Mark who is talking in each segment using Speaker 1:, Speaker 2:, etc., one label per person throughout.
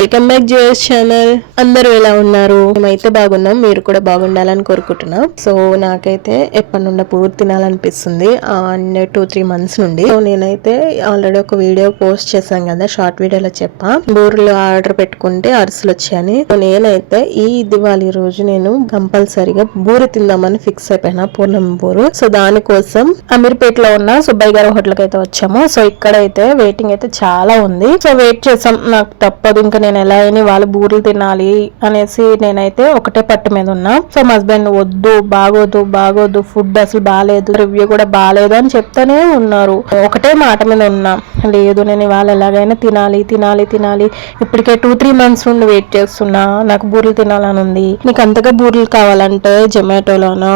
Speaker 1: Welcome back జియోస్ channel. అందరూ ఎలా ఉన్నారు? మేమైతే బాగున్నాం. మీరు కూడా బాగుండాలని కోరుకుంటున్నాం. సో నాకైతే ఎప్పటి నుండి పూర్తి తినాలనిపిస్తుంది. అండ్ టూ త్రీ మంత్స్ నుండి. సో నేనైతే ఆల్రెడీ ఒక వీడియో పోస్ట్ చేశాను కదా షార్ట్ వీడియోలో చెప్పా. బూరెలు ఆర్డర్ పెట్టుకుంటే అరిసెలు వచ్చాయని. సో నేనైతే ఈ దివాళీ రోజు నేను కంపల్సరీగా బూరె తిందామని ఫిక్స్ అయిపోయినా పూర్ణం బూరు. సో దానికోసం అమీర్పేటలో ఉన్న సుబ్బయ్య గారి హోటల్కి అయితే వచ్చాము. సో ఇక్కడైతే వెయిటింగ్ అయితే చాలా ఉంది. సో వెయిట్ చేసాం. నాకు తప్పదు. ఇంకా నేను ఎలా అయినా వాళ్ళు బూరెలు తినాలి అనేసి నేనైతే ఒకటే పట్టు మీద ఉన్నా. సో మా హస్బెండ్ వద్దు బాగోదు బాగోదు ఫుడ్ అసలు బాగాలేదు రివ్యూ కూడా బాగాలేదు అని చెప్తానే ఉన్నారు. ఒకటే మాట మీద ఉన్నా. లేదు నేను ఇవాళ ఎలాగైనా తినాలి తినాలి తినాలి. ఇప్పటికే టూ త్రీ మంత్స్ నుండి వెయిట్ చేస్తున్నా. నాకు బూరెలు తినాలని ఉంది. నీకు అంతగా బూరెలు కావాలంటే జొమాటోలోనో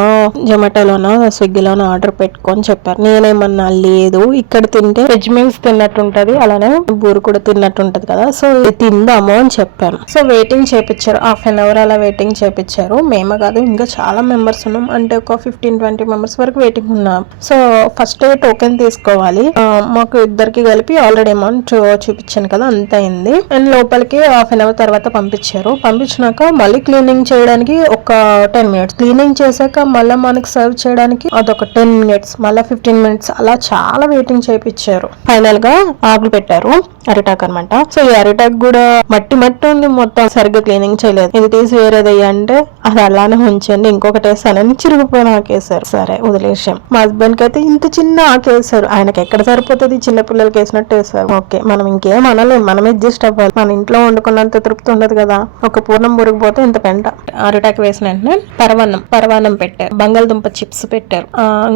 Speaker 1: జొమాటోలోనో స్విగ్గీలోనో ఆర్డర్ పెట్టుకొని చెప్పారు. నేనేమన్నా లేదు. ఇక్కడ తింటే వెజ్ మీల్స్ తిన్నట్టు ఉంటది అలానే బూరు కూడా తిన్నట్టు ఉంటది కదా. సో తిందాం. తిందాము అని చెప్పాను. సో వెయిటింగ్ చేపించారు హాఫ్ అన్ అవర్ అలా వెయిటింగ్ చేపించారు మేమే కాదు ఇంకా చాలా మెంబర్స్ ఉన్నాం. అంటే ఒక ఫిఫ్టీన్ ట్వంటీ మెంబర్స్ వరకు వెయిటింగ్ ఉన్నాం. సో ఫస్ట్ టోకెన్ తీసుకోవాలి. మాకు ఇద్దరికి కలిపి ఆల్రెడీ అమౌంట్ చూపించాను కదా అంత అయింది. అండ్ లోపలికి హాఫ్ అన్ అవర్ తర్వాత పంపించారు. పంపించినాక మళ్ళీ క్లీనింగ్ చేయడానికి ఒక టెన్ మినిట్స్ క్లీనింగ్ చేశాక మళ్ళీ మనకి సర్వ్ చేయడానికి అదొక టెన్ మినిట్స్ మళ్ళీ ఫిఫ్టీన్ మినిట్స్ అలా చాలా వెయిటింగ్ చేయించారు ఫైనల్గా ఆకులు పెట్టారు. అరిటాక్ అనమాట సో ఈ అరిటాక్ కూడా మట్టి మట్టి ఉంది మొత్తం సరిగ్గా క్లీనింగ్ చేయలేదు. ఇది తీసి వేరేది అంటే అది అలానే ఉంచండి. ఇంకొకటి వేస్తానని చిరిగిపోయిన ఆకేసారు సరే వదిలేసాం మా హస్బెండ్కి అయితే ఇంత చిన్న ఆకేసారు ఆయనకి ఎక్కడ సరిపోతుంది? చిన్న పిల్లలకి వేసినట్టు వేసారు ఓకే మనం ఇంకేం అనలేం. మనం అడ్జస్ట్ అవ్వాలి. మన ఇంట్లో వండుకున్నంత తృప్తి ఉండదు కదా. ఒక పూర్ణం మురిగిపోతే ఇంత పెంట. అరిటాక్ వేసిన వెంటనే పరవన్నం పరవాన్నం పెట్టారు. బంగాళదుంప చిప్స్ పెట్టారు.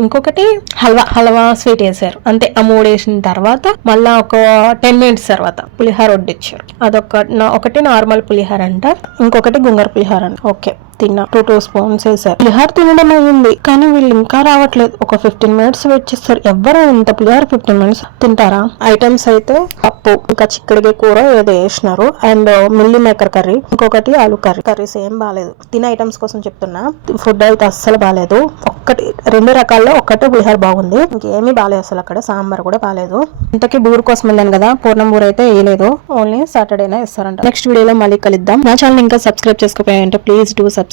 Speaker 1: ఇంకొకటి హల్వా హల్వా స్వీట్ వేసారు అంతే. ఆ మూడు వేసిన తర్వాత మళ్ళా ఒక టెన్ మినిట్స్ తర్వాత పులిహార వడ్డిచ్చారు అదొక నా- ఒకటి నార్మల్ పులిహార అంట ఇంకొకటి గుంగర పులిహార అంట ఓకే. తిన్నా. టూ టూ స్పూన్స్ వేసారు పులిహార తినడం అయింది కానీ వీళ్ళు ఇంకా రావట్లేదు. ఒక ఫిఫ్టీన్ మినిట్స్ వెయిట్ చేస్తారు. ఎవరు ఇంత పులిహార ఫిఫ్టీన్ మినిట్స్ తింటారా? ఐటమ్స్ అయితే పప్పు ఇంకా చిక్కడికి కూర ఏదో వేసినారు. And uh, meal maker curry ఇంకొకటి ఆలు కర్రీ. కర్రీస్ ఏం బాగాలేదు తినే ఐటమ్స్ కోసం చెప్తున్నా. ఫుడ్ అయితే అస్సలు బాగాలేదు ఒక్కటి రెండు రకాల్లో ఒక్కటే పులిహార బాగుంది. ఇంకేమీ బాగాలేదు అసలు అక్కడ. సాంబార్ కూడా బాగాలేదు ఇంతకీ బూర్ కోసం వెళ్ళాను కదా. పూర్ణం బూర్ అయితే వేయలేదు. ఓన్లీ సాటర్డేనే ఇస్తారంట నెక్స్ట్ వీడియోలో మళ్ళీ కలుద్దాం. నా ఛానల్ ఇంకా సబ్స్క్రైబ్ చేసుకోపోయాయంటే ప్లీజ్ డూ సబ్స్క్రైబ్